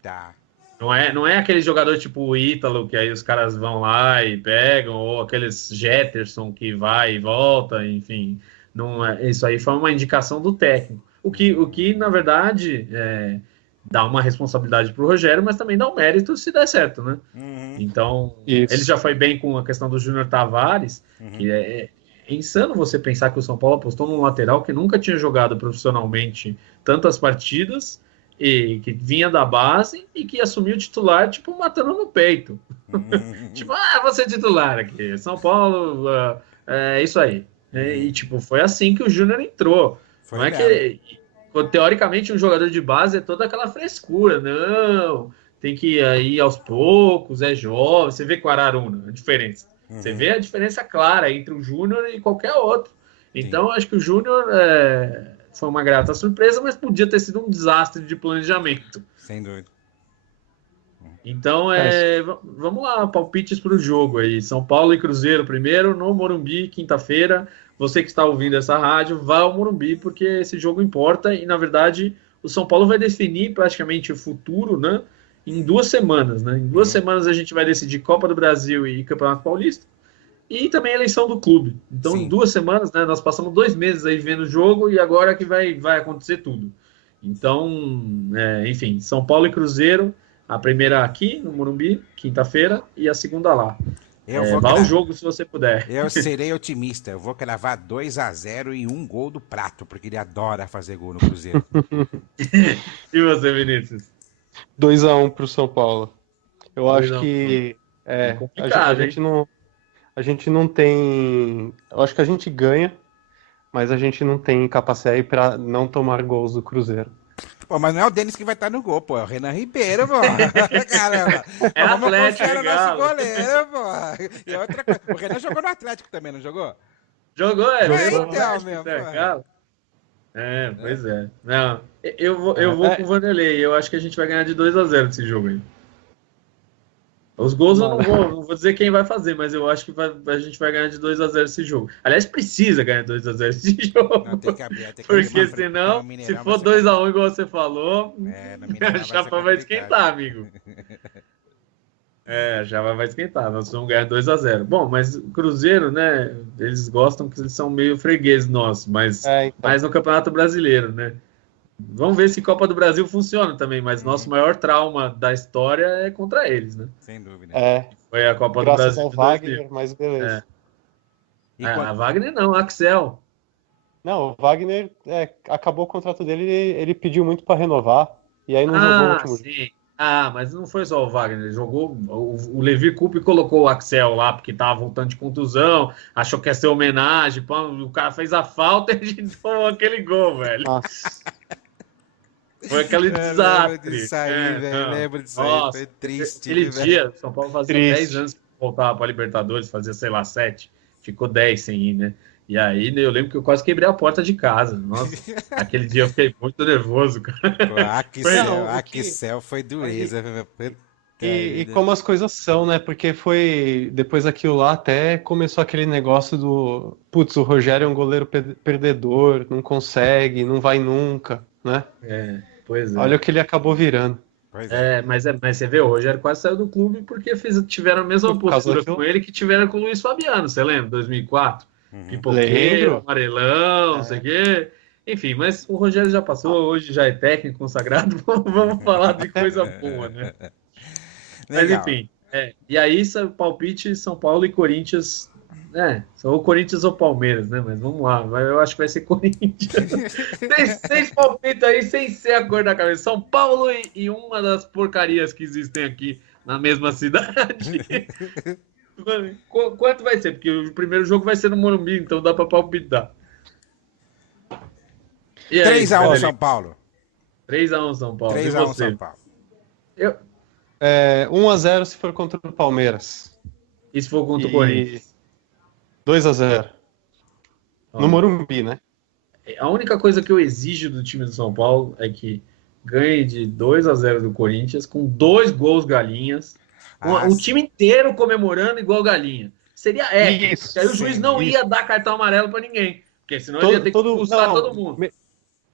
Tá. Não é aquele jogador tipo o Ítalo, que aí os caras vão lá e pegam, ou aqueles Jetterson que vai e volta, enfim. Não isso aí foi uma indicação do técnico. O que na verdade, dá uma responsabilidade para o Rogério, mas também dá um mérito se der certo, né? Então, ele já foi bem com a questão do Júnior Tavares, que é insano você pensar que o São Paulo apostou num lateral que nunca tinha jogado profissionalmente tantas partidas, e que vinha da base e que assumiu o titular, tipo, matando no peito. Tipo, você é titular aqui, São Paulo, é isso aí. E, tipo, foi assim que o Júnior entrou. Não é que teoricamente, um jogador de base é toda aquela frescura. Não, tem que ir aos poucos, é jovem. Você vê com o Araruna a diferença. Você vê a diferença clara entre o Júnior e qualquer outro. Então, acho que o Júnior foi uma grata surpresa, mas podia ter sido um desastre de planejamento. Sem dúvida. Então, vamos lá, palpites para o jogo aí. São Paulo e Cruzeiro primeiro, no Morumbi, quinta-feira. Você que está ouvindo essa rádio, vá ao Morumbi, porque esse jogo importa. E, na verdade, o São Paulo vai definir praticamente o futuro, né? Em 2 semanas, né? Em 2 semanas a gente vai decidir Copa do Brasil e Campeonato Paulista. E também a eleição do clube. Então, Sim. Em 2 semanas, né? Nós passamos 2 meses aí vendo o jogo e agora que vai acontecer tudo. Então, enfim, São Paulo e Cruzeiro. A primeira aqui no Morumbi, quinta-feira, e a segunda lá. Vá ao jogo se você puder. Eu serei otimista. Eu vou cravar 2-0 e 1 gol do Prato, porque ele adora fazer gol no Cruzeiro. E você, Vinícius? 2-1 pro São Paulo. Eu acho 2-1. que complicado, a gente não tem. Eu acho que a gente ganha, mas a gente não tem capacidade para não tomar gols do Cruzeiro. Pô, mas não é o Denis que vai estar no gol, pô. É o Renan Ribeiro, pô. Caramba. Vamos confiar no nosso goleiro, pô. E outra coisa, o Renan jogou no Atlético também, não jogou? Jogou, então, mesmo, pois é. Não, eu vou com o Vanderlei. Eu acho que a gente vai ganhar de 2-0 esse jogo aí. Os gols eu não vou dizer quem vai fazer, mas eu acho que a gente vai ganhar de 2-0 esse jogo. Aliás, precisa ganhar 2-0 esse jogo. Não, tem que abrir, porque senão, se for 2-1 igual você falou, a chapa vai esquentar, amigo. A chapa vai esquentar. Nós vamos ganhar 2-0. Bom, mas o Cruzeiro, né? Eles gostam que eles são meio fregueses nossos, mas mais no Campeonato Brasileiro, né? Vamos ver se Copa do Brasil funciona também, mas nosso maior trauma da história é contra eles, né? Sem dúvida. Foi a Copa Graças do Brasil. Ao Wagner, mas beleza. A Wagner não, Axel. Não, o Wagner acabou o contrato dele, ele pediu muito para renovar, e aí não jogou o último jogo. Mas não foi só o Wagner, ele jogou. O Levi Coupe colocou o Axel lá, porque tava voltando de contusão, achou que ia ser homenagem, o cara fez a falta e a gente tomou aquele gol, velho. Nossa. Foi aquele desastre. Lembro disso aí, foi triste. Aquele dia, São Paulo fazia 10 anos que voltava para a Libertadores, fazia, sei lá, 7. Ficou 10 sem ir, né? E aí eu lembro que eu quase quebrei a porta de casa. Nossa, aquele dia eu fiquei muito nervoso, cara. A Axel foi dureza. E como as coisas são, né? Porque foi depois daquilo lá até começou aquele negócio do o Rogério é um goleiro perdedor, não consegue, não vai nunca, né? Pois é. Olha o que ele acabou virando. Mas você vê, o Rogério quase saiu do clube porque tiveram a mesma postura com ele que tiveram com o Luiz Fabiano, você lembra? 2004? Pipoqueiro, amarelão, não sei o quê. Enfim, mas o Rogério já passou, hoje já é técnico consagrado, vamos falar de coisa boa, né? Mas enfim, e aí palpite São Paulo e Corinthians, são ou Corinthians ou Palmeiras, né? Mas vamos lá, eu acho que vai ser Corinthians. Seis palpites aí, sem ser a cor da cabeça. São Paulo e uma das porcarias que existem aqui na mesma cidade. Quanto vai ser? Porque o primeiro jogo vai ser no Morumbi, então dá para palpitar. 3-1 São Paulo. 3-1 São Paulo. 3-1 São Paulo. 1-0 se for contra o Palmeiras. E se for contra o Corinthians? 2-0. No Morumbi, né? A única coisa que eu exijo do time do São Paulo é que ganhe de 2-0 do Corinthians com 2 gols galinhas. O time inteiro comemorando igual galinha. Seria épico. Isso, aí o juiz não ia dar cartão amarelo para ninguém. Porque senão ele ia ter que expulsar todo mundo.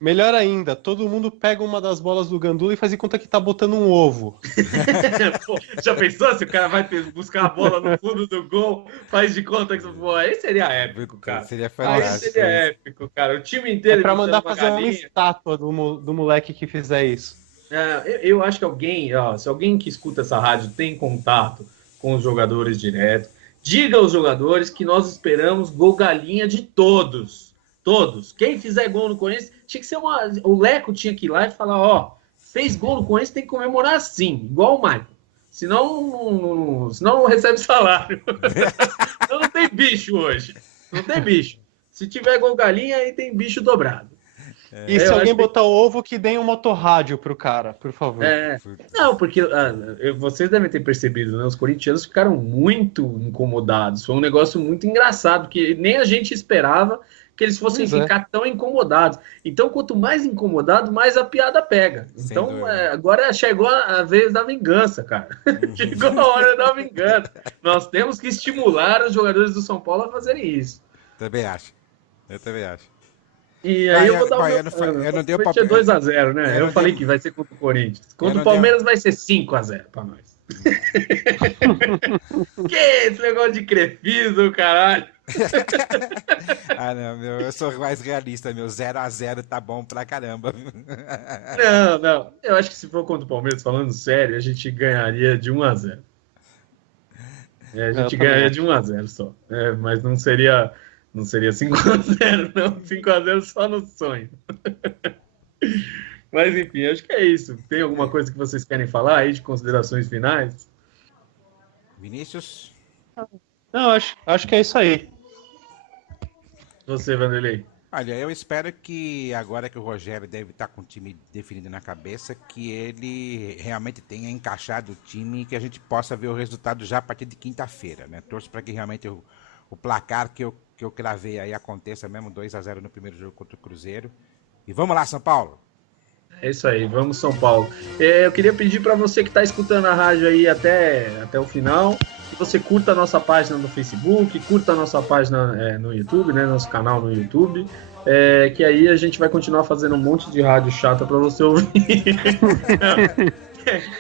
Melhor ainda, todo mundo pega uma das bolas do Gandula e faz de conta que tá botando um ovo. Pô, já pensou se o cara vai buscar a bola no fundo do gol, faz de conta que... Pô, aí seria épico, cara. Seria fantástico. Aí seria épico, cara. O time inteiro... pra mandar fazer uma estátua do moleque que fizer isso. Eu acho que se alguém que escuta essa rádio tem contato com os jogadores direto, diga aos jogadores que nós esperamos gol galinha de todos. Todos. Quem fizer gol no Corinthians, tinha que ser o Leco tinha que ir lá e falar, fez gol no Corinthians, tem que comemorar assim, igual o Michael. Senão não recebe salário. Então não tem bicho hoje. Não tem bicho. Se tiver gol galinha, aí tem bicho dobrado. E se alguém botar o ovo, que dê um motorrádio pro cara, por favor. Não, porque vocês devem ter percebido, né? Os corintianos ficaram muito incomodados. Foi um negócio muito engraçado, que nem a gente esperava que eles fossem ficar tão incomodados. Então, quanto mais incomodado, mais a piada pega. Então, agora chegou a vez da vingança, cara. Chegou a hora da vingança. Nós temos que estimular os jogadores do São Paulo a fazerem isso. Também acho. Eu também acho. E aí eu vou dar eu não dei o papel. 2-0, né? Eu falei que vai ser contra o Corinthians. Contra o Palmeiras vai ser 5-0 para nós. Que esse negócio de crefismo, caralho. Não, eu sou mais realista, meu 0-0 tá bom pra caramba. Não. Eu acho que se for contra o Palmeiras, falando sério, a gente ganharia de 1-0. A gente ganharia de 1-0 só. Mas não seria 5-0, não. 5-0 só no sonho. Mas enfim, acho que é isso. Tem alguma coisa que vocês querem falar aí de considerações finais? Vinícius? Não, acho que é isso aí. Você, Vanderlei? Olha, eu espero que agora que o Rogério deve estar com o time definido na cabeça, que ele realmente tenha encaixado o time e que a gente possa ver o resultado já a partir de quinta-feira, né? Torço para que realmente o placar que eu cravei aí aconteça mesmo, 2-0 no primeiro jogo contra o Cruzeiro. E vamos lá, São Paulo! É isso aí, vamos São Paulo. Eu queria pedir para você que está escutando a rádio aí até o final, que você curta a nossa página no Facebook, curta a nossa página no YouTube, né, nosso canal no YouTube, que aí a gente vai continuar fazendo um monte de rádio chata para você ouvir.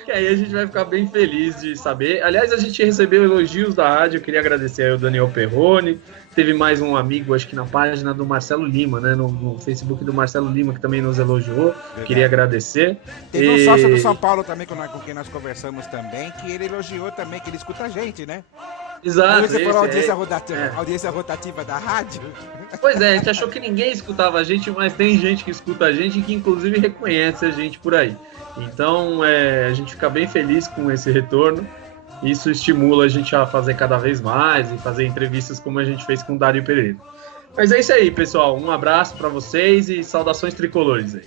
Que aí a gente vai ficar bem feliz de saber. Aliás, a gente recebeu elogios da rádio, eu queria agradecer aí o Daniel Perrone. Teve mais um amigo, acho que na página do Marcelo Lima, né? No Facebook do Marcelo Lima, que também nos elogiou. Verdade. Queria agradecer. Teve um sócio do São Paulo também, com quem nós conversamos também, que ele elogiou também, que ele escuta a gente, né? Exato. Você falou audiência rotativa da rádio. Pois é, a gente achou que ninguém escutava a gente, mas tem gente que escuta a gente e que inclusive reconhece a gente por aí. Então, a gente fica bem feliz com esse retorno. Isso estimula a gente a fazer cada vez mais e fazer entrevistas como a gente fez com o Dário Pereira. Mas é isso aí, pessoal. Um abraço para vocês e saudações tricolores aí.